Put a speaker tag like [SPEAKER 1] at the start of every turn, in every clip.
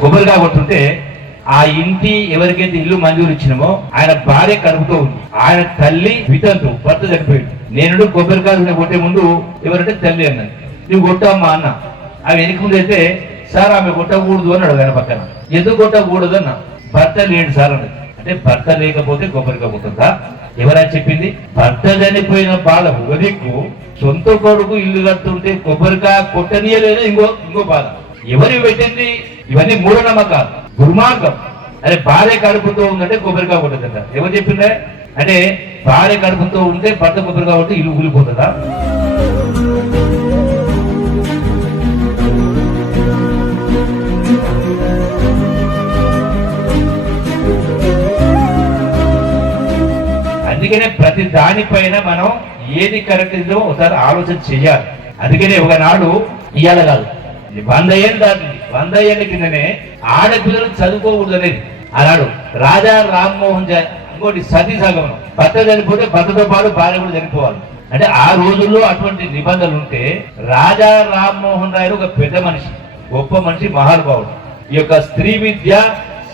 [SPEAKER 1] కొబ్బరికాయ కొట్టుంటే ఆ ఇంటి ఎవరికైతే ఇల్లు మంజూరు ఇచ్చినామో ఆయన భార్య కడుపుతో ఉంది. ఆయన తల్లి వితంతు భర్త చనిపోయింది నేను కొబ్బరికాయ కొట్టే ముందు ఎవరంటే తల్లి అన్నది. నువ్వు కొట్టావమ్మా అన్న. ఆమె వెనక ముందు అయితే సార్ ఆమె కొట్టకూడదు అన్నాడు ఆయన పక్కన. ఎందుకు కొట్టకూడదు అన్న. భర్త లేడు సార్ అన్నది. అంటే భర్త లేకపోతే కొబ్బరికాయ కొట్టుందా ఎవరైనా చెప్పింది? భర్త చనిపోయిన బాధ ఒక సొంత కొడుకు ఇల్లు కడుతుంటే కొబ్బరికాయ కొట్టనీయలేదు? ఇంకో ఇంకో బాధ ఎవరు పెట్టింది? ఇవన్నీ మూఢనమ్మకాలు. దుర్మార్గం. అరే భార్య కడుపుతో ఉందంటే కొబ్బరికాయ కొట్టదంట ఎవరు చెప్పిందే అంటే భార్య కడుపుతో ఉంటే భర్త కొబ్బరికాయ కొట్టి ఇల్లు కూలిపోతుందా అందుకనే ప్రతి దానిపైన మనం ఏది కరెక్ట్ ఇదో ఒకసారి ఆలోచన చెయ్యాలి అందుకనే ఒకనాడు ఇయ్యాలి కాదు. వంద ఏళ్ళు దాటింది. వంద ఏళ్ళ కిందనే ఆడపిల్లలు చదువుకోకూడదు అనేది అన్నాడు. రాజా రామ్మోహన్ ఇంకోటి సతీ సగమనం భర్త చనిపోతే భర్తతో పాటు భార్య కూడా చనిపోవాలి. అంటే ఆ రోజుల్లో అటువంటి నిబంధనలు ఉంటే రాజా రామ్మోహన్ రాయలు ఒక పెద్ద మనిషి గొప్ప మనిషి మహానుభావుడు. ఈ యొక్క స్త్రీ విద్య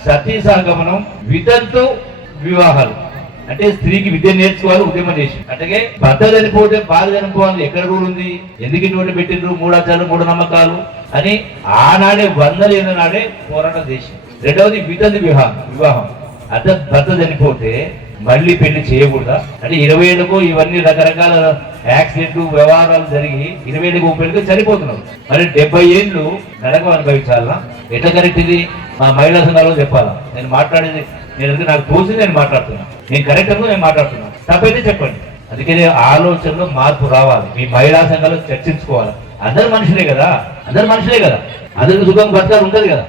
[SPEAKER 1] సతీ సహగమనం వితంతు వివాహాలు. అంటే స్త్రీకి విద్య నేర్చుకోవాలి ఉద్యమం చేసి అంటే భర్త చనిపోతే భార్య చనిపోవాలి ఎక్కడ రూల్ ఉంది? ఎందుకు ఇటువంటి పెట్టిండ్రు? మూడాచారాలు మూఢనమ్మకాలు? అని ఆనాడే వందలు ఏళ్ళ నాడే పోరాట దేశం రెండవది వితంతు వివాహం. వివాహం. అత భర్త చనిపోతే మళ్ళీ పెళ్ళి చేయకూడదా? అంటే ఇరవై ఏళ్ళకు ఇవన్నీ రకరకాల యాక్సిడెంట్లు వ్యవహారాలు జరిగి ఇరవై ఏళ్ళకు ముప్పై ఏళ్ళకి చనిపోతున్నారు. మరి డెబ్బై ఏళ్ళు నరకం అనుభవించాలా? ఎట్లా కరెక్ట్ ఇది మా మహిళా సంఘాలు చెప్పాలా? నేను మాట్లాడేది నేను నాకు తోసి నేను మాట్లాడుతున్నా. నేను కరెక్ట్ అనుకో నేను మాట్లాడుతున్నా. తప్పైతే చెప్పండి. అందుకనే ఆలోచనలో మార్పు రావాలి. మీ మహిళా సంఘాలు చర్చించుకోవాలి. అందరు మనుషులే కదా? అందరు మనుషులే కదా? అందరికి సుఖం బతకాలి ఉంటుంది కదా?